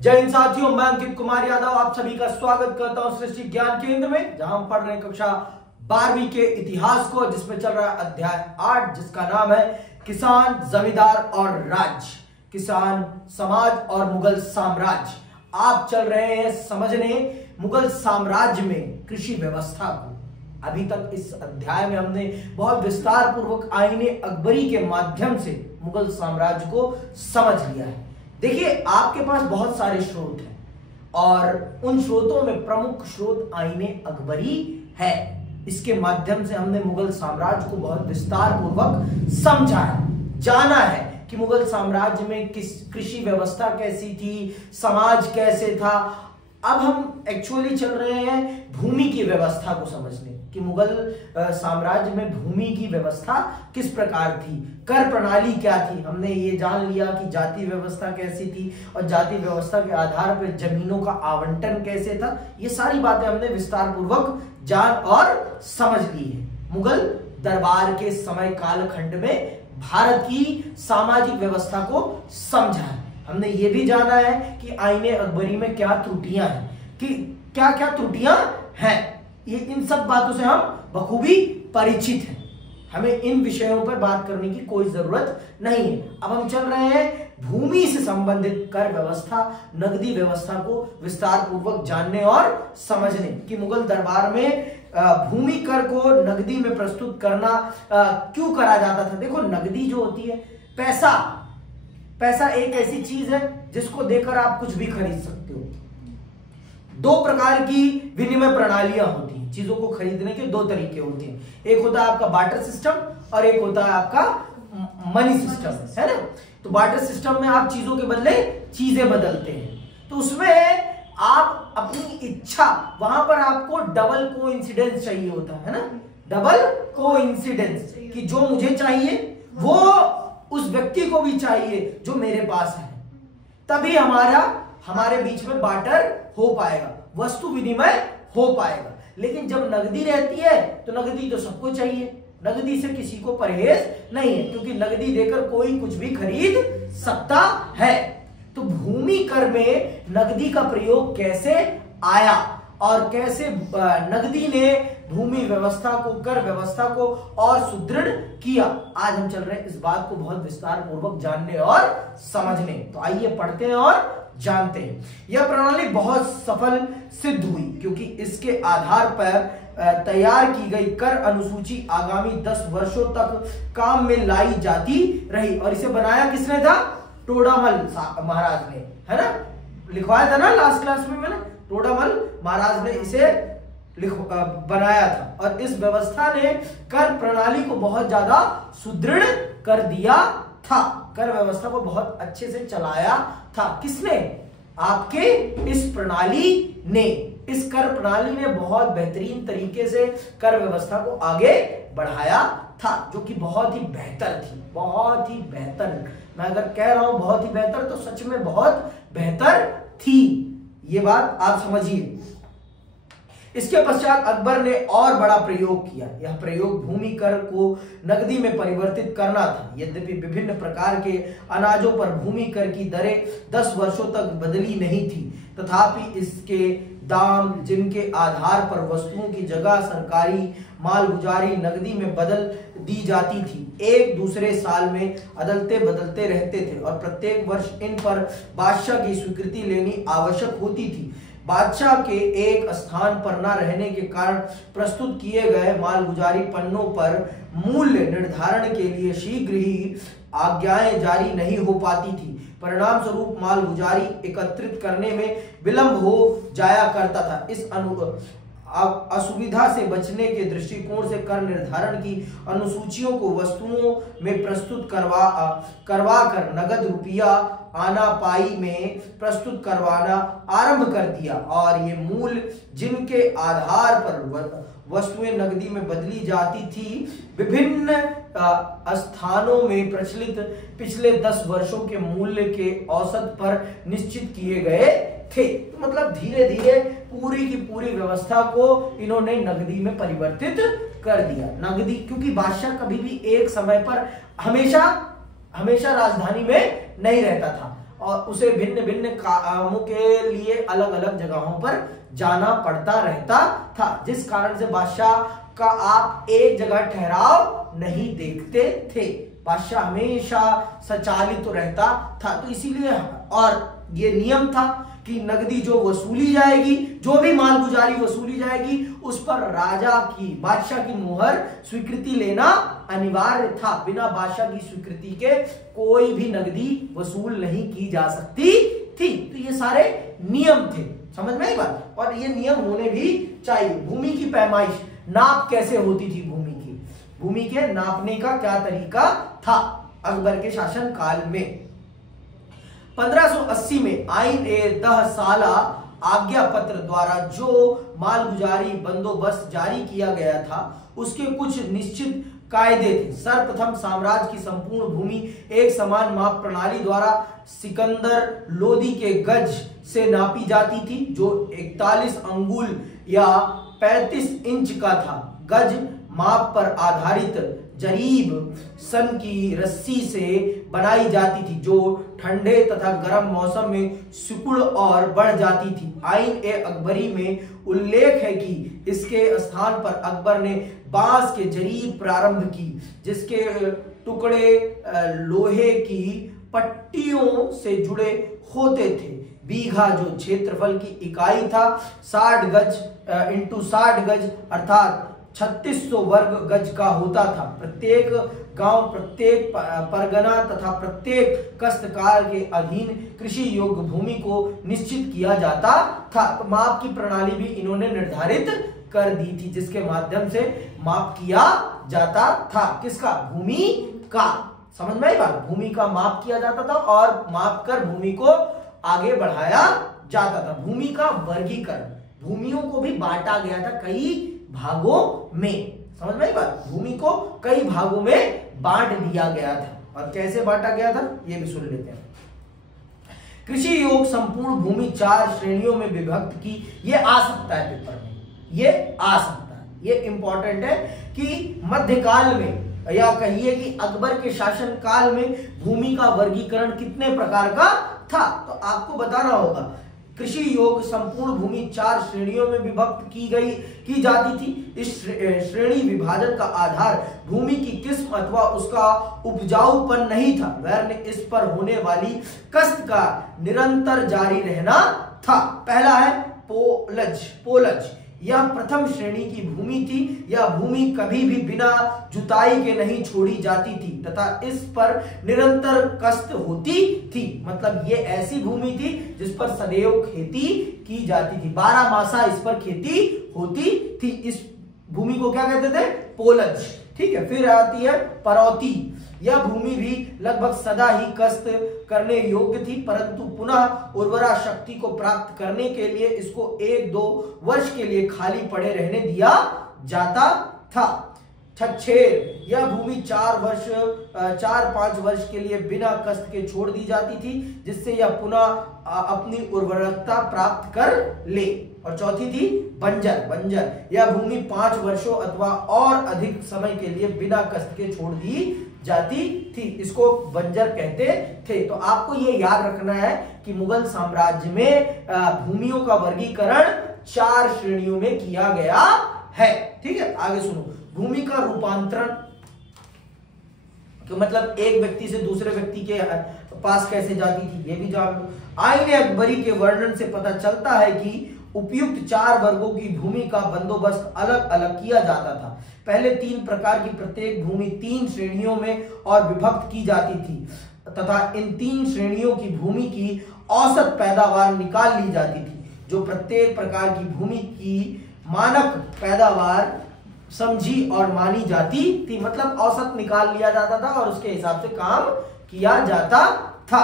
जय हिंद साथियों, मैं अंकित कुमार यादव आप सभी का स्वागत करता हूं सृष्टि ज्ञान केंद्र में, जहां हम पढ़ रहे हैं कक्षा 12वीं के इतिहास को, जिसमें चल रहा है अध्याय 8, जिसका नाम है किसान, जमींदार और राज्य, किसान समाज और मुगल साम्राज्य। आप चल रहे हैं समझने मुगल साम्राज्य में कृषि व्यवस्था को। अभी तक इस अध्याय में हमने बहुत विस्तार पूर्वक आईने अकबरी के माध्यम से मुगल साम्राज्य को समझ लिया है। देखिए, आपके पास बहुत सारे स्रोत हैं और उन स्रोतों में प्रमुख स्रोत आईने अकबरी है। इसके माध्यम से हमने मुगल साम्राज्य को बहुत विस्तार पूर्वक समझा है, जाना है कि मुगल साम्राज्य में किस कृषि व्यवस्था कैसी थी, समाज कैसे था। अब हम एक्चुअली चल रहे हैं भूमि की व्यवस्था को समझने कि मुगल साम्राज्य में भूमि की व्यवस्था किस प्रकार थी, कर प्रणाली क्या थी। हमने ये जान लिया कि जाति व्यवस्था कैसी थी और जाति व्यवस्था के आधार पर जमीनों का आवंटन कैसे था। ये सारी बातें हमने विस्तार पूर्वक जान और समझ ली है। मुगल दरबार के समय कालखंड में भारत की सामाजिक व्यवस्था को समझा है। हमने ये भी जाना है कि आईने अकबरी में क्या त्रुटियां हैं, कि क्या क्या त्रुटियां हैं। ये इन सब बातों से हम बखूबी परिचित हैं, हमें इन विषयों पर बात करने की कोई जरूरत नहीं है। अब हम चल रहे हैं भूमि से संबंधित कर व्यवस्था, नगदी व्यवस्था को विस्तार पूर्वक जानने और समझने कि मुगल दरबार में भूमि कर को नगदी में प्रस्तुत करना क्यों करा जाता था। देखो, नगदी जो होती है, पैसा एक ऐसी चीज है जिसको देकर आप कुछ भी खरीद सकते हो। दो प्रकार की विनिमय प्रणालियां होती हैं, चीजों को खरीदने के दो तरीके होते हैं। एक होता है आपका बार्टर सिस्टम और एक होता है आपका मनी सिस्टम, है ना। तो बार्टर सिस्टम में आप चीजों के बदले चीजें बदलते हैं, तो उसमें आप अपनी इच्छा, वहां पर आपको डबल कोइंसिडेंस चाहिए होता है ना, डबल कोइंसिडेंस, कि जो मुझे चाहिए वो उस व्यक्ति को भी चाहिए जो मेरे पास है, तभी हमारे बीच में बार्टर हो पाएगा, वस्तु विनिमय हो पाएगा। लेकिन जब नगदी रहती है तो नगदी तो सबको चाहिए, नगदी से किसी को परहेज नहीं है, क्योंकि नगदी देकर कोई कुछ भी खरीद सकता है। तो भूमि कर में नगदी का प्रयोग कैसे आया और कैसे नगदी ने भूमि व्यवस्था को, कर व्यवस्था को और सुदृढ़ किया, आज हम चल रहे हैं इस बात को बहुत विस्तार पूर्वक जानने और समझने। तो आइए पढ़ते हैं और जानते हैं। यह प्रणाली बहुत सफल सिद्ध हुई क्योंकि इसके आधार पर तैयार की गई कर अनुसूची आगामी 10 वर्षों तक काम में लाई जाती रही। और इसे बनाया किसने था? टोडामल महाराज ने, है ना, लिखवाया था ना लास्ट क्लास में मैंने। टोडामल महाराज ने इसे बनाया था और इस व्यवस्था ने कर प्रणाली को बहुत ज्यादा सुदृढ़ कर दिया था, कर व्यवस्था को बहुत अच्छे से चलाया था। किसने? आपके इस प्रणाली ने, इस कर प्रणाली ने बहुत बेहतरीन तरीके से कर व्यवस्था को आगे बढ़ाया था, जो कि बहुत ही बेहतर थी, बहुत ही बेहतर। मैं अगर कह रहा हूं बहुत ही बेहतर, तो सच में बहुत बेहतर थी, ये बात आप समझिए। इसके पश्चात अकबर ने और बड़ा प्रयोग किया। यह प्रयोग भूमि कर को नगदी में परिवर्तित करना था। यद्यपि विभिन्न प्रकार के अनाजों पर भूमि कर की दरें 10 वर्षों तक बदली नहीं थी, तथापि इसके दाम, जिनके आधार पर वस्तुओं की जगह सरकारी मालगुजारी नगदी में बदल दी जाती थी, एक दूसरे साल में अदलते बदलते रहते थे और प्रत्येक वर्ष इन पर बादशाह की स्वीकृति लेनी आवश्यक होती थी। बादशाह के एक स्थान पर न रहने के कारण प्रस्तुत किए गए मालगुजारी पन्नों पर मूल्य निर्धारण के लिए शीघ्र ही आज्ञाएं जारी नहीं हो पाती थी। परिणाम स्वरूप मालगुजारी एकत्रित करने में विलंब हो जाया करता था। इस असुविधा से बचने के दृष्टिकोण से कर निर्धारण की अनुसूचियों को वस्तुओं में प्रस्तुत करवा कर नगद रुपया आनापाई में प्रस्तुत करवाना आरंभ कर दिया और ये मूल जिनके आधार पर वस्तुएं नगदी में बदली जाती थी, विभिन्न स्थानों में प्रचलित पिछले 10 वर्षों के मूल्य के औसत पर निश्चित किए गए थे। तो मतलब धीरे धीरे पूरी की पूरी व्यवस्था को इन्होंने नगदी में परिवर्तित कर दिया। नगदी, क्योंकि बादशाह कभी भी एक समय पर हमेशा राजधानी में नहीं रहता था। और उसे भिन्न भिन्न कामों के लिए अलग अलग जगहों पर जाना पड़ता रहता था, जिस कारण से बादशाह का आप एक जगह ठहराव नहीं देखते थे। बादशाह हमेशा संचालित रहता था, तो इसीलिए और ये नियम था कि नगदी जो वसूली जाएगी, जो भी मालगुजारी वसूली जाएगी, उस पर राजा की, बादशाह की मुहर स्वीकृति लेना अनिवार्य था। बिना बादशाह की स्वीकृति के कोई भी नगदी वसूल नहीं की जा सकती थी। तो ये सारे नियम थे, समझ में आई बात। और ये नियम होने भी चाहिए। भूमि की पैमाइश, नाप कैसे होती थी भूमि की, भूमि के नापने का क्या तरीका था अकबर के शासन काल में। 1580 में आइन ए 10 साला आज्ञा पत्र द्वारा जो मालगुजारी बंदोबस्त जारी किया गया था, उसके कुछ निश्चित कायदे थे। सर्वप्रथम साम्राज्य की संपूर्ण भूमि एक समान माप प्रणाली द्वारा सिकंदर लोदी के गज से नापी जाती थी, जो 41 अंगुल या 35 इंच का था। गज माप पर आधारित जरीब सन की रस्सी से बनाई जाती थी, जो ठंडे तथा गर्म मौसम में सिकुड़ और बढ़ जाती थी। आइन ए अकबरी में उल्लेख है कि इसके स्थान पर अकबर ने बांस के जरीब प्रारंभ की, जिसके टुकड़े लोहे की पट्टियों से जुड़े होते थे। बीघा जो क्षेत्रफल की इकाई था 60 गज इंटू 60 गज अर्थात 3600 वर्ग गज का होता था। प्रत्येक गांव, प्रत्येक परगना तथा प्रत्येक कष्टकार के अधीन कृषि योग्य भूमि को निश्चित किया जाता था। तो माप की प्रणाली भी इन्होंने निर्धारित कर दी थी, जिसके माध्यम से माप किया जाता था। किसका? भूमि का। समझ में आई बात? भूमि का माप किया जाता था और माप कर भूमि को आगे बढ़ाया जाता था। भूमि का वर्गीकरण, भूमियों को भी बांटा गया था कई भागों में। समझ में आई बात? भूमि को कई भागों में बांट दिया गया था। और कैसे बांटा गया था ये भी सुन लेते हैं। कृषि योग संपूर्ण भूमि 4 श्रेणियों में विभक्त की। ये आ सकता है पेपर में, ये आ सकता है, ये इंपॉर्टेंट है कि मध्यकाल में या कहिए कि अकबर के शासन काल में भूमि का वर्गीकरण कितने प्रकार का था, तो आपको बताना होगा। कृषि योग संपूर्ण भूमि 4 श्रेणियों में विभक्त की जाती थी। इस श्रेणी विभाजन का आधार भूमि की किस्म अथवा उसका उपजाऊपन नहीं था, वरन इस पर होने वाली कष्ट का निरंतर जारी रहना था। पहला है पोलज। यह प्रथम श्रेणी की भूमि थी। यह भूमि कभी भी बिना जुताई के नहीं छोड़ी जाती थी तथा इस पर निरंतर कष्ट होती थी। मतलब ये ऐसी भूमि थी जिस पर सदैव खेती की जाती थी, 12 मासा इस पर खेती होती थी। इस भूमि को क्या कहते थे? पोलज। ठीक है। फिर आती है परौती। यह भूमि भी लगभग सदा ही कष्ट करने योग्य थी, परंतु पुनः उर्वरा शक्ति को प्राप्त करने के लिए इसको 1-2 वर्ष के लिए खाली पड़े रहने दिया जाता था। छछेर। यह भूमि 4-5 वर्ष के लिए बिना कष्ट के छोड़ दी जाती थी, जिससे यह पुनः अपनी उर्वरकता प्राप्त कर ले। और चौथी थी बंजर। यह भूमि 5 वर्षों अथवा और अधिक समय के लिए बिना कष्ट के छोड़ दी जाती थी, इसको बंजर कहते थे। तो आपको ये याद रखना है कि मुगल साम्राज्य में भूमियों का वर्गीकरण 4 श्रेणियों में किया गया है। ठीक है। आगे सुनो। भूमि का रूपांतरण, मतलब एक व्यक्ति से दूसरे व्यक्ति के पास कैसे जाती थी, ये भी जान लो। आईने अकबरी के वर्णन से पता चलता है कि उपयुक्त 4 वर्गों की भूमि का बंदोबस्त अलग अलग किया जाता था। पहले 3 प्रकार की प्रत्येक भूमि 3 श्रेणियों में और विभक्त की जाती थी तथा इन 3 श्रेणियों की भूमि की औसत पैदावार निकाल ली जाती थी, जो प्रत्येक प्रकार की भूमि की मानक पैदावार समझी और मानी जाती थी। मतलब औसत निकाल लिया जाता था और उसके हिसाब से काम किया जाता था।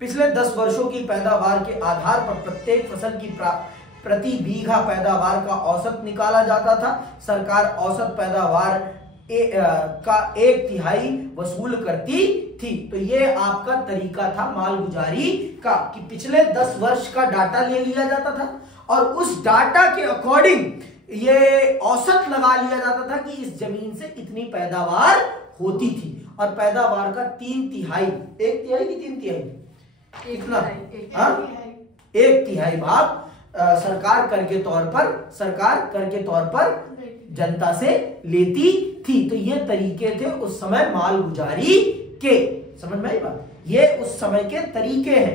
पिछले 10 वर्षों की पैदावार के आधार पर प्रत्येक फसल की प्रति बीघा पैदावार का औसत निकाला जाता था। सरकार औसत पैदावार का 1/3 वसूल करती थी। तो ये आपका तरीका था मालगुजारी का, कि पिछले 10 वर्ष का डाटा ले लिया जाता था और उस डाटा के अकॉर्डिंग ये औसत लगा लिया जाता था कि इस जमीन से इतनी पैदावार होती थी। और पैदावार का 3/3, 1/3 की 3/3, कितना? एक तिहाई भाग सरकार कर के तौर पर जनता से लेती थी। तो ये तरीके थे उस समय मालगुजारी के। समझ में आई बात? ये उस समय के तरीके हैं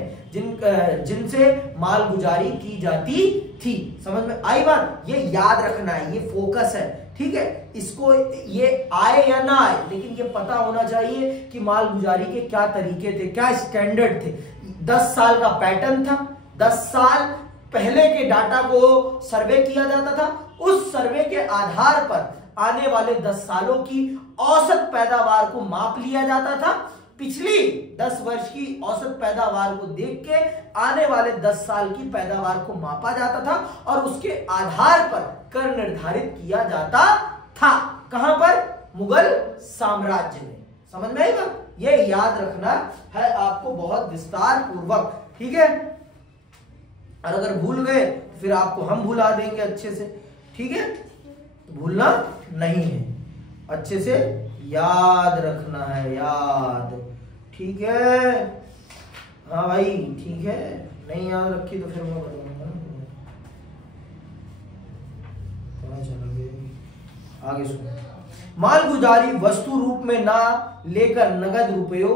जिनसे मालगुजारी की जाती थी। समझ में आई बात? ये याद रखना है, ये फोकस है, ठीक है। इसको ये आए या ना आए, लेकिन ये पता होना चाहिए कि मालगुजारी के क्या तरीके थे, क्या स्टैंडर्ड थे। 10 साल का पैटर्न था। 10 साल पहले के डाटा को सर्वे किया जाता था। उस सर्वे के आधार पर आने वाले 10 सालों की औसत पैदावार को माप लिया जाता था। पिछली 10 वर्ष की औसत पैदावार को देख के आने वाले 10 साल की पैदावार को मापा जाता था और उसके आधार पर कर निर्धारित किया जाता था। कहां पर? मुगल साम्राज्य में। समझ में आएगा? ये याद रखना है आपको बहुत विस्तार पूर्वक, ठीक है। और अगर भूल गए फिर आपको हम भुला देंगे अच्छे से, ठीक है। भूलना नहीं है, अच्छे से याद रखना है, याद, ठीक है। हाँ भाई, ठीक है। नहीं याद रखी तो फिर मैं बताऊंगा। कहां चला गया? आगे सुनो। मालगुजारी वस्तु रूप में ना लेकर नगद रुपयों,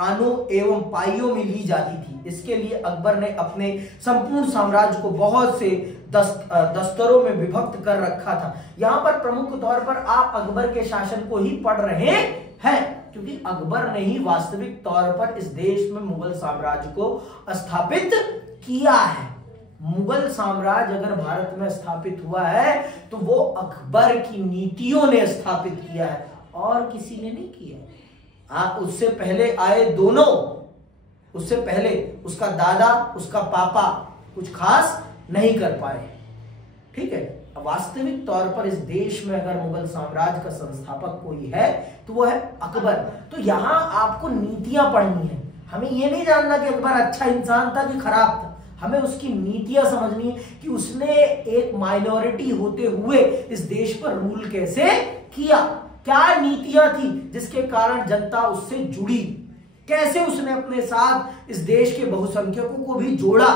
आनों एवं पाइयों में ली जाती थी। इसके लिए अकबर ने अपने संपूर्ण साम्राज्य को बहुत से दस्तरों में विभक्त कर रखा था। यहां पर प्रमुख तौर पर आप अकबर के शासन को ही पढ़ रहे हैं, क्योंकि अकबर ने ही वास्तविक तौर पर इस देश में मुगल साम्राज्य को स्थापित किया है। मुगल साम्राज्य अगर भारत में स्थापित हुआ है तो वो अकबर की नीतियों ने स्थापित किया है, और किसी ने नहीं किया। आप उससे पहले आए दोनों, उससे पहले उसका दादा, उसका पापा कुछ खास नहीं कर पाए, ठीक है। वास्तविक तौर पर इस देश में अगर मुगल साम्राज्य का संस्थापक कोई है तो वो है अकबर। तो यहां आपको नीतियां पढ़नी है। हमें ये नहीं जानना कि अकबर अच्छा इंसान था कि खराब था, हमें उसकी नीतियां समझनी है कि उसने एक माइनॉरिटी होते हुए इस देश पर रूल कैसे किया, क्या नीतियां थी जिसके कारण जनता उससे जुड़ी, कैसे उसने अपने साथ इस देश के बहुसंख्यकों को भी जोड़ा।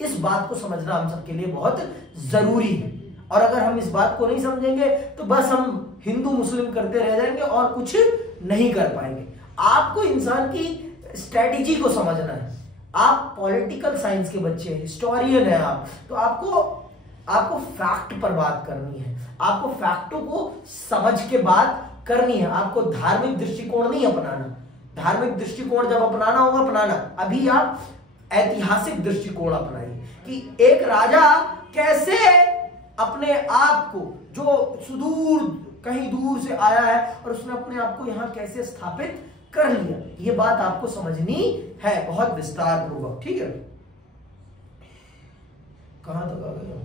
इस बात को समझना हम सबके लिए बहुत जरूरी है। और अगर हम इस बात को नहीं समझेंगे तो बस हम हिंदू मुस्लिम करते रह जाएंगे और कुछ नहीं कर पाएंगे। आपको इंसान की स्ट्रेटेजी को समझना है। आप पॉलिटिकल साइंस के बच्चे हैं, हिस्टोरियन है आप, तो आपको फैक्ट पर बात करनी है, आपको फैक्टों को समझ के बात करनी है। आपको धार्मिक दृष्टिकोण नहीं अपनाना। धार्मिक दृष्टिकोण जब अपनाना होगा अपनाना, अभी आप ऐतिहासिक दृष्टिकोण अपनाइए कि एक राजा कैसे अपने आप को, जो सुदूर कहीं दूर से आया है और उसने अपने आप को यहां कैसे स्थापित कर लिया, ये बात आपको समझनी है बहुत विस्तार पूर्वक, ठीक है। कहां तक आ गया?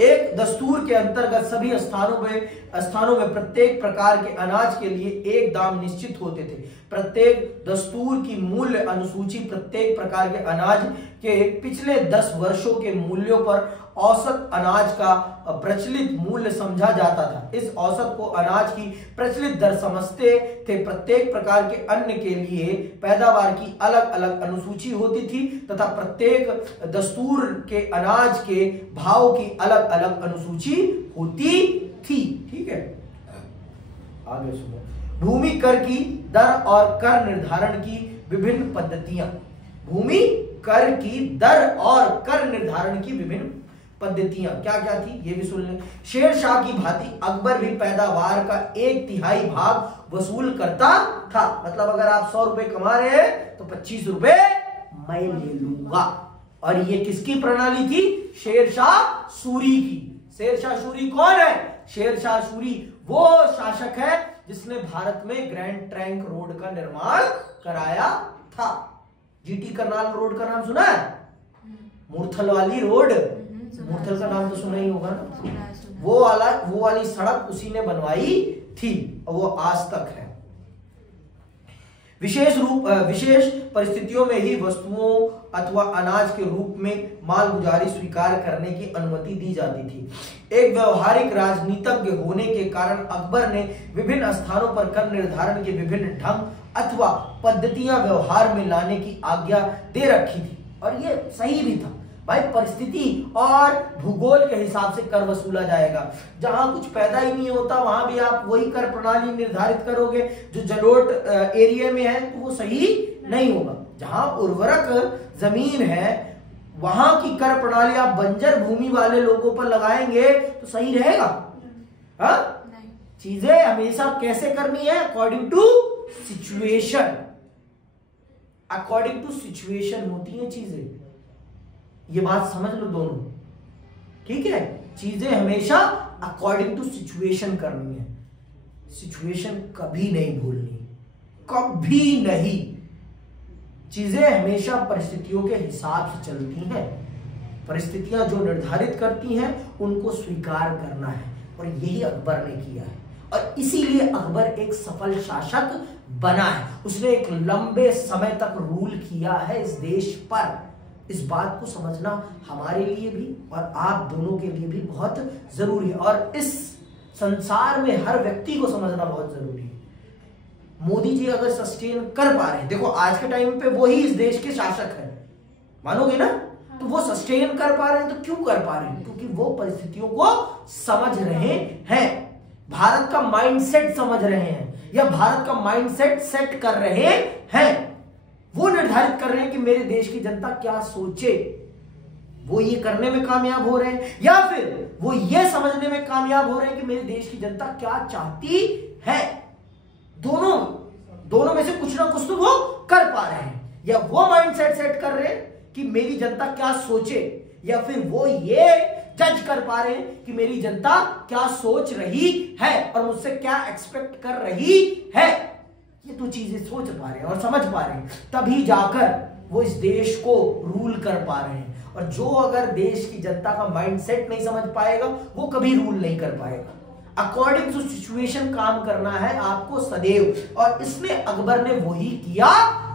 एक दस्तूर के अंतर्गत सभी स्थानों में प्रत्येक प्रकार के अनाज के लिए एक दाम निश्चित होते थे। प्रत्येक दस्तूर की मूल्य अनुसूची प्रत्येक प्रकार के अनाज के पिछले 10 वर्षों के मूल्यों पर औसत अनाज का प्रचलित मूल्य समझा जाता था। इस औसत को अनाज की प्रचलित दर समझते थे। प्रत्येक प्रकार के अन्न के लिए पैदावार की अलग अलग अनुसूची होती थी तथा प्रत्येक दस्तूर के अनाज के भाव की अलग अलग अनुसूची होती थी, ठीक है। आगे सुनो। भूमि कर की दर और कर निर्धारण की विभिन्न पद्धतियां। भूमि कर की दर और कर निर्धारण की विभिन्न पद्धतियां क्या क्या थी ये भी सुन लें। शेर शाह की भांति अकबर भी पैदावार का 1/3 भाग वसूल करता था। मतलब अगर आप 100 रुपए कमा रहे हैं तो 25 रुपए मैं ले लूंगा। और ये किसकी प्रणाली थी? शेर शाह सूरी की। शेर शाह सूरी कौन है? शेर शाह सूरी वो शासक है जिसने भारत में ग्रैंड ट्रंक रोड का निर्माण कराया था। जीटी करनाल रोड का नाम सुना है? मूर्थल वाली रोड, मूर्थल का नाम तो सुना ही होगा ना। वो वाली सड़क उसी ने बनवाई थी और वो आज तक है। विशेष परिस्थितियों में ही वस्तुओं अथवा अनाज के रूप में मालगुजारी स्वीकार करने की अनुमति दी जाती थी। एक व्यवहारिक राजनीतिज्ञ होने के कारण अकबर ने विभिन्न स्थानों पर कर निर्धारण के विभिन्न ढंग अथवा पद्धतियां व्यवहार में लाने की आज्ञा दे रखी थी। और ये सही भी था भाई, परिस्थिति और भूगोल के हिसाब से कर वसूला जाएगा। जहां कुछ पैदा ही नहीं होता वहां भी आप वही कर प्रणाली निर्धारित करोगे जो जलोढ़ एरिया में है, तो वो सही नहीं होगा। जहां उर्वरक जमीन है वहां की कर प्रणाली आप बंजर भूमि वाले लोगों पर लगाएंगे तो सही रहेगा? हाँ, चीजें हमेशा कैसे करनी है? According to situation. According to situation होती है चीजें, ये बात समझ लो दोनों, ठीक है? चीजें हमेशा अकॉर्डिंग टू सिचुएशन करनी है। सिचुएशन कभी नहीं भूलनी, कभी नहीं। चीजें हमेशा परिस्थितियों के हिसाब से चलती हैं। परिस्थितियां जो निर्धारित करती हैं उनको स्वीकार करना है, और यही अकबर ने किया है। और इसीलिए अकबर एक सफल शासक बना है। उसने एक लंबे समय तक रूल किया है इस देश पर। इस बात को समझना हमारे लिए भी और आप दोनों के लिए भी बहुत जरूरी है, और इस संसार में हर व्यक्ति को समझना बहुत जरूरी है। मोदी जी अगर सस्टेन कर पा रहे हैं, देखो आज के टाइम पे वो ही इस देश के शासक है, मानोगे ना? तो वो सस्टेन कर पा रहे हैं, तो क्यों कर पा रहे हैं? क्योंकि वो परिस्थितियों को समझ रहे हैं, भारत का माइंडसेट समझ रहे हैं, या भारत का माइंडसेट सेट कर रहे हैं। वो निर्धारित कर रहे हैं कि मेरे देश की जनता क्या सोचे। वो ये करने में कामयाब हो रहे हैं, या फिर वो ये समझने में कामयाब हो रहे हैं कि मेरे देश की जनता क्या चाहती है। दोनों में से कुछ ना कुछ तो वो कर पा रहे हैं। या वो माइंडसेट सेट कर रहे हैं कि मेरी जनता क्या सोचे, या फिर वो ये जज कर पा रहे हैं कि मेरी जनता क्या सोच रही है और मुझसे क्या एक्सपेक्ट कर रही है। ये तो चीजें सोच पा रहे हैं और समझ पा रहे हैं, तभी जाकर वो इस देश को रूल कर पा रहे हैं। और जो अगर देश की जनता का माइंडसेट नहीं समझ पाएगा वो कभी रूल नहीं कर पाएगा। अकॉर्डिंग टू सिचुएशन काम करना है आपको सदैव, और इसने अकबर ने वही किया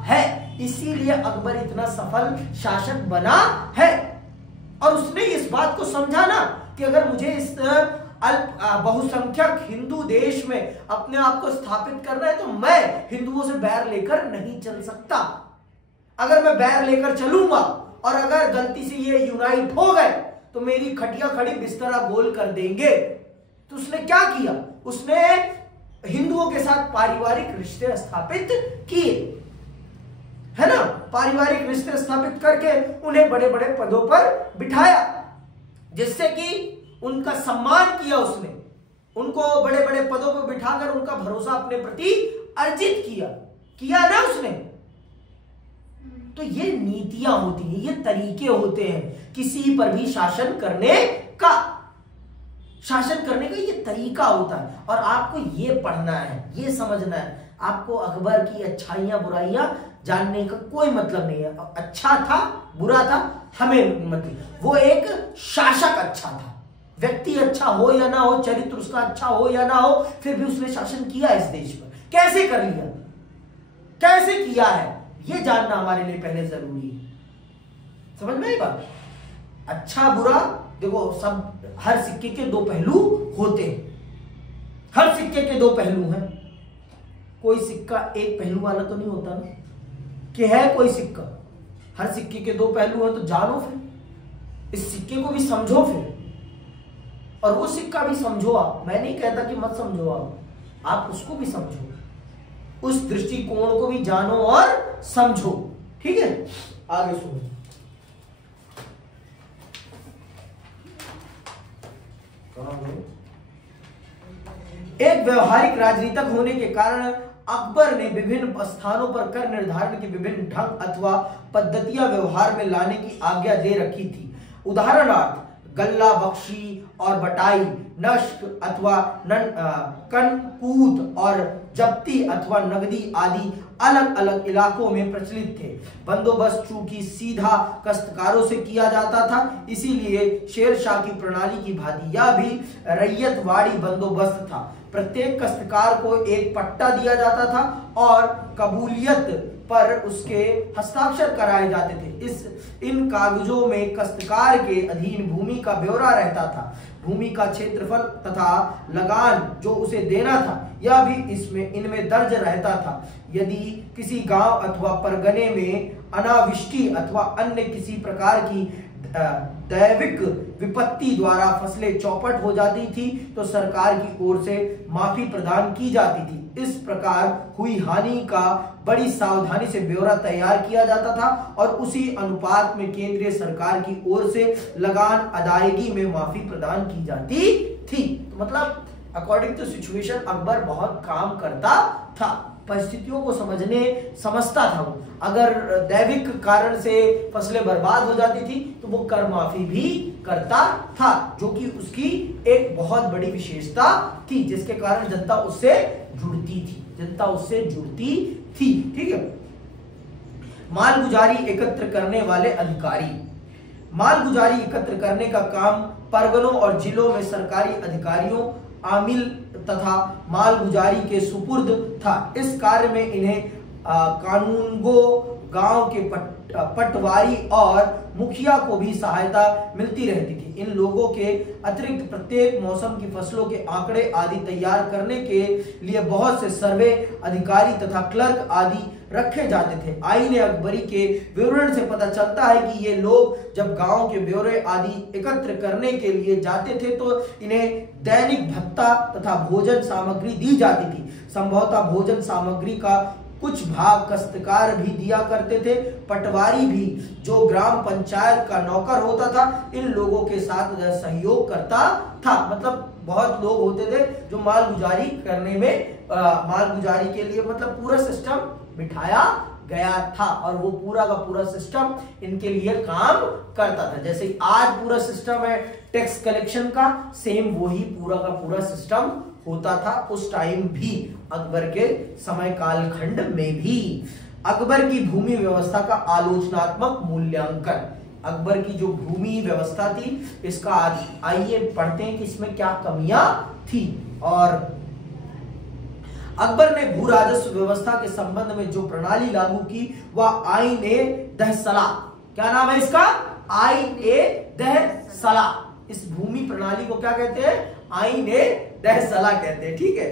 है। इसीलिए अकबर इतना सफल शासक बना है। और उसने इस बात को समझा ना कि अगर मुझे इस बहुसंख्यक हिंदू देश में अपने आप को स्थापित करना है तो मैं हिंदुओं से बैर लेकर नहीं चल सकता। अगर मैं बैर लेकर चलूंगा और अगर गलती से ये यूनाइट हो गए तो मेरी खटिया खड़ी बिस्तरा गोल कर देंगे। तो उसने क्या किया? उसने हिंदुओं के साथ पारिवारिक रिश्ते स्थापित किए, है ना? पारिवारिक रिश्ते स्थापित करके उन्हें बड़े बड़े पदों पर बिठाया, जिससे कि उनका सम्मान किया। उसने उनको बड़े बड़े पदों पर बिठाकर उनका भरोसा अपने प्रति अर्जित किया ना उसने। तो ये नीतियां होती हैं, ये तरीके होते हैं किसी पर भी शासन करने का ये तरीका होता है। और आपको ये पढ़ना है, ये समझना है। आपको अकबर की अच्छाइयां बुराइयां जानने का कोई मतलब नहीं है। अच्छा था बुरा था हमें मतलब, वो एक शासक अच्छा था। व्यक्ति अच्छा हो या ना हो, चरित्र उसका अच्छा हो या ना हो, फिर भी उसने शासन किया इस देश पर। कैसे कर लिया, कैसे किया है, ये जानना हमारे लिए पहले जरूरी है। समझ में आई बात? अच्छा बुरा देखो, सब हर सिक्के के दो पहलू होते हैं। हर सिक्के के दो पहलू हैं। कोई सिक्का एक पहलू वाला तो नहीं होता ना, कि है कोई सिक्का। हर सिक्के के दो पहलू हैं, तो जानो फिर इस सिक्के को भी समझो फिर, और वो सिक्का भी समझो। आप, मैं नहीं कहता कि मत समझो, आप उसको भी समझो, उस दृष्टिकोण को भी जानो और समझो। ठीक है, आगे सुनो। एक व्यवहारिक राजनीतिक होने के कारण अकबर ने विभिन्न स्थानों पर कर निर्धारण के विभिन्न ढंग अथवा पद्धतियां व्यवहार में लाने की आज्ञा दे रखी थी। उदाहरणार्थ गल्ला बख्शी और बटाई, नष्ट अथवा कनकूत और जब्ती अथवा नगदी आदि अलग अलग इलाकों में प्रचलित थे। बंदोबस्त चूंकि सीधा काश्तकारों से किया जाता था, इसीलिए शेर शाह की प्रणाली की भांति यह भी रैयतवाड़ी बंदोबस्त था। प्रत्येक काश्तकार को एक पट्टा दिया जाता था और कबूलियत पर उसके हस्ताक्षर कराए जाते थे। इन कागजों में काश्तकार के अधीन भूमि का ब्यौरा रहता था। भूमि का क्षेत्रफल तथा लगान जो उसे देना था यह भी इनमें दर्ज रहता था। यदि किसी गांव अथवा परगने में अनावृष्टि अथवा अन्य किसी प्रकार की दैविक विपत्ति द्वारा फसलें चौपट हो जाती थी तो सरकार की ओर से माफी प्रदान की जाती थी। इस प्रकार हुई हानि का बड़ी सावधानी से ब्यौरा तैयार किया जाता था और उसी अनुपात में केंद्रीय सरकार की ओर से लगान अदायगी में माफी प्रदान की जाती थी। तो मतलब अकॉर्डिंग टू सिचुएशन अकबर बहुत काम करता था, परिस्थितियों को समझता था वो। अगर दैविक कारण से फसलें बर्बाद हो जाती थी तो वो कर माफी भी करता था, जो कि उसकी एक बहुत बड़ी विशेषता थी, जिसके कारण जनता उससे जुड़ती थी। ठीक है। मालगुजारी एकत्र करने वाले अधिकारी। मालगुजारी एकत्र करने का काम परगनों और जिलों में सरकारी अधिकारियों, आमिल तथा मालगुजारी के सुपुर्द था। इस कार्य में इन्हें कानूनगो, गांव के पटवारी और मुखिया को भी सहायता मिलती रहती थी। इन लोगों के अतिरिक्त प्रत्येक मौसम की फसलों के आंकड़े आदि तैयार करने के लिए बहुत से सर्वे अधिकारी तथा क्लर्क आदि रखे जाते थे। आईने अकबरी के विवरण से पता चलता है कि ये लोग जब गांव के ब्यौरे आदि एकत्र करने के लिए जाते थे तो इन्हें दैनिक भत्ता तथा भोजन सामग्री दी जाती थी। संभवतः भोजन सामग्री का कुछ भाग काश्तकार भी दिया करते थे। पटवारी भी, जो ग्राम पंचायत का नौकर होता था, इन लोगों के साथ सहयोग करता था। मतलब बहुत लोग होते थे जो मालगुजारी करने में मालगुजारी के लिए मतलब पूरा सिस्टम बिठाया गया था और वो पूरा का पूरा सिस्टम इनके लिए काम करता था। जैसे आज पूरा सिस्टम है टैक्स कलेक्शन का, सेम वही पूरा का पूरा सिस्टम होता था उस टाइम भी, अकबर के समय कालखंड में भी। अकबर की भूमि व्यवस्था का आलोचनात्मक मूल्यांकन। अकबर की जो भूमि व्यवस्था थी इसका आइए पढ़ते हैं कि इसमें क्या कमियां थी। और अकबर ने भू राजस्व व्यवस्था के संबंध में जो प्रणाली लागू की वह आईने दहसला। क्या नाम है इसका? आईने दहसला। इस भूमि प्रणाली को क्या कहते हैं? आईने दहसला कहते हैं, ठीक है,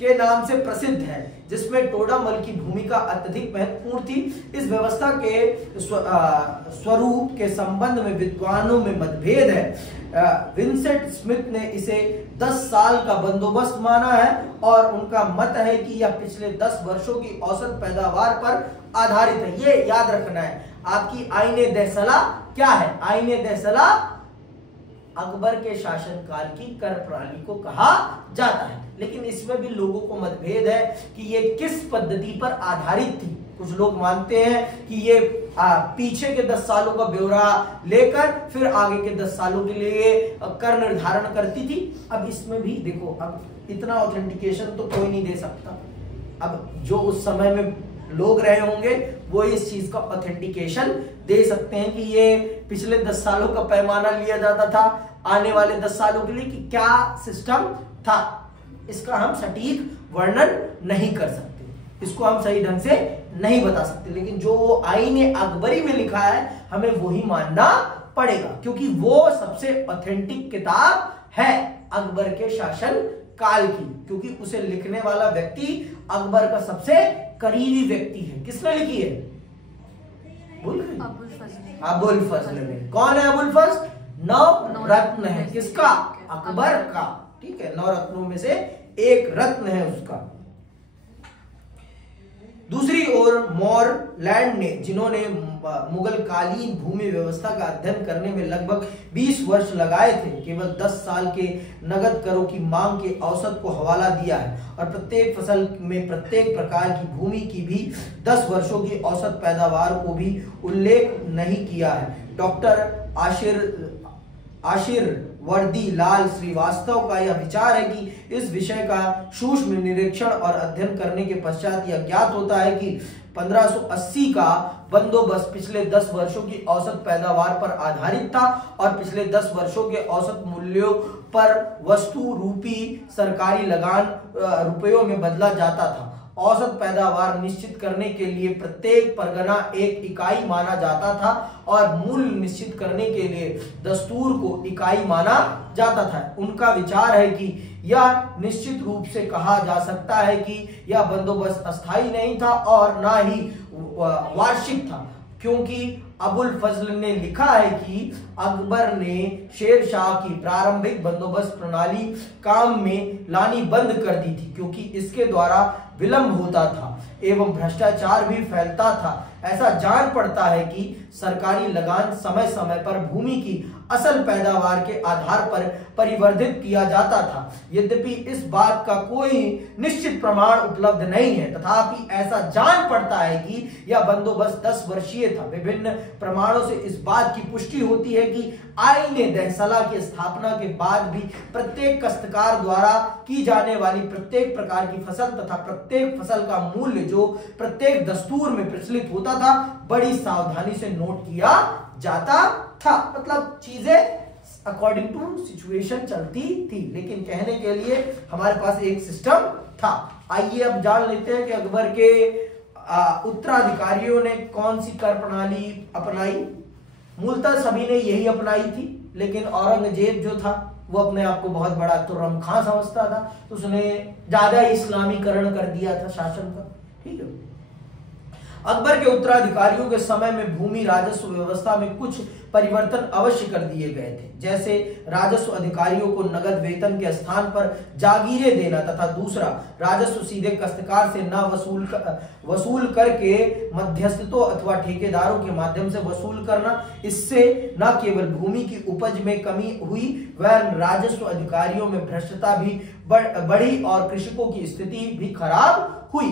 के नाम से प्रसिद्ध है, जिसमें टोडामल की भूमिका अत्यधिक महत्वपूर्ण थी। इस व्यवस्था के स्वरूप के संबंध में विद्वानों में मतभेद है। विंसेंट स्मिथ ने इसे 10 साल का बंदोबस्त माना है और उनका मत है कि यह पिछले 10 वर्षों की औसत पैदावार पर आधारित है। ये याद रखना है। आपकी आईने दहसला क्या है? आईने दहसला अकबर के शासनकाल की कर प्रणाली को कहा जाता है, लेकिन इसमें भी लोगों को मतभेद है कि ये किस पद्धति पर आधारित थी। कुछ लोग मानते हैं कि ये पीछे के 10 सालों का ब्यौरा लेकर फिर आगे के 10 सालों के लिए कर निर्धारण करती थी। अब इसमें भी देखो, अब इतना ऑथेंटिकेशन तो कोई नहीं दे सकता। अब जो उस समय में लोग रहे होंगे वो इस चीज का ऑथेंटिकेशन दे सकते हैं कि ये पिछले 10 सालों का पैमाना लिया जाता था आने वाले 10 सालों के लिए कि क्या सिस्टम था। इसका हम सटीक वर्णन नहीं कर सकते, इसको हम सही ढंग से नहीं बता सकते, लेकिन जो आईने अकबरी में लिखा है हमें वही मानना पड़ेगा, क्योंकि वो सबसे ऑथेंटिक किताब है अकबर के शासन काल की, क्योंकि उसे लिखने वाला व्यक्ति अकबर का सबसे करीबी व्यक्ति है। किसने लिखी है? अबुल फजल ने। कौन है अबुल फजल? 9 रत्न है। किसका? अकबर का। ठीक है, 9 रत्नों में से एक रत्न है उसका। दूसरी ओर मोरलैंड ने, जिन्होंने मुगल कालीन भूमि व्यवस्था का अध्ययन करने में लगभग 20 वर्ष लगाए थे, केवल 10 साल के नगद करों की मांग के औसत को हवाला दिया है और प्रत्येक फसल में प्रत्येक प्रकार की भूमि की भी 10 वर्षों की औसत पैदावार को भी उल्लेख नहीं किया है। डॉक्टर आशीर वर्दी लाल श्रीवास्तव का यह विचार है कि इस विषय का सूक्ष्म निरीक्षण और अध्ययन करने के पश्चात यह ज्ञात होता है कि 1580 का बंदोबस्त पिछले 10 वर्षों की औसत पैदावार पर आधारित था और पिछले 10 वर्षों के औसत मूल्यों पर वस्तु रूपी सरकारी लगान रुपयों में बदला जाता था औसत पैदावार निश्चित करने के लिए प्रत्येक परगना एक इकाई माना जाता था और मूल्य निश्चित करने के लिए दस्तूर को इकाई माना जाता था। उनका विचार है कि यह निश्चित रूप से कहा जा सकता है कि यह बंदोबस्त अस्थायी नहीं था और ना ही वार्षिक था, क्योंकि अबुल फजल ने लिखा है कि अकबर ने शेर शाह की प्रारंभिक बंदोबस्त प्रणाली काम में लानी बंद कर दी थी, क्योंकि इसके द्वारा विलंब होता था एवं भ्रष्टाचार भी फैलता था। ऐसा जान पड़ता है कि सरकारी लगान समय समय पर भूमि की असल पैदावार के आधार पर परिवर्धित किया जाता था। यद्यपि इस बात का कोई निश्चित प्रमाण उपलब्ध नहीं है, तथापि ऐसा जान पड़ता है कि यह बंदोबस्त 10 वर्षीय था। विभिन्न प्रमाणों से इस बात की पुष्टि होती है कि आईने दहसला की स्थापना के बाद भी प्रत्येक काश्तकार द्वारा की जाने वाली प्रत्येक प्रकार की फसल तथा प्रत्येक फसल का मूल्य जो प्रत्येक दस्तूर में प्रचलित होता था, बड़ी सावधानी से नोट किया जाता था। मतलब चीजें अकॉर्डिंग टू सिचुएशन चलती थी, लेकिन कहने के लिए हमारे पास एक सिस्टम था। आइए अब जान लेते हैं कि अकबर के उत्तराधिकारियों ने कौन सी कर प्रणाली अपनाई। मूलतः सभी ने यही अपनाई थी, लेकिन औरंगजेब जो था वो अपने आप को बहुत बड़ा तुर्रम खां समझता था, तो उसने ज्यादा इस्लामीकरण कर दिया था शासन का। ठीक है। अकबर के उत्तराधिकारियों के समय में भूमि राजस्व व्यवस्था में कुछ परिवर्तन अवश्य कर दिए गए थे, जैसे राजस्व अधिकारियों को नगद वेतन के स्थान पर जागीरें देना तथा दूसरा राजस्व सीधे काश्तकार से न वसूल करके मध्यस्थों अथवा ठेकेदारों के माध्यम से वसूल करना। इससे न केवल भूमि की उपज में कमी हुई वह राजस्व अधिकारियों में भ्रष्टता भी बढ़ी और कृषकों की स्थिति भी खराब हुई।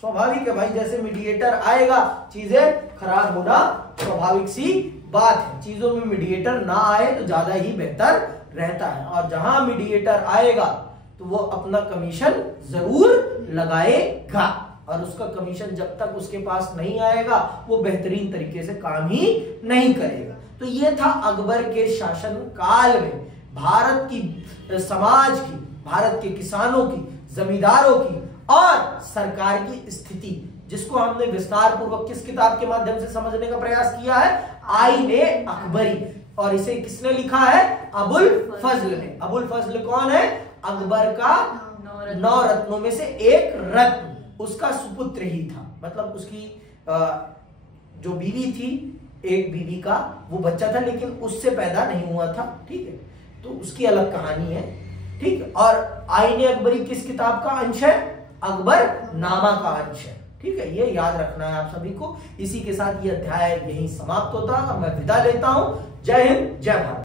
स्वाभाविक है भाई, जैसे मीडिएटर आएगा चीजें खराब होना स्वाभाविक सी बात है। चीजों में मीडिएटर ना आए तो ज्यादा ही बेहतर रहता है, और जहां मीडिएटर आएगा तो वो अपना कमीशन जरूर लगाएगा, और उसका कमीशन जब तक उसके पास नहीं आएगा वो बेहतरीन तरीके से काम ही नहीं करेगा। तो ये था अकबर के शासन काल में भारत की समाज की, भारत के किसानों की, जमींदारों की और सरकार की स्थिति, जिसको हमने विस्तार पूर्वक किस किताब के माध्यम से समझने का प्रयास किया है, आईने अकबरी। और इसे किसने लिखा है? अबुल फजल ने। अबुल फजल कौन है? अकबर का 9 रत्नों में से एक रत्न, उसका सुपुत्र ही था। मतलब उसकी जो बीवी थी, एक बीवी का वो बच्चा था, लेकिन उससे पैदा नहीं हुआ था। ठीक है, तो उसकी अलग कहानी है। ठीक है, और आईने अकबरी किस किताब का अंश है? अकबर नामा का अंश है। ठीक है, ये याद रखना है आप सभी को। इसी के साथ ये अध्याय यहीं समाप्त होता है और मैं विदा लेता हूं। जय हिंद, जय भारत।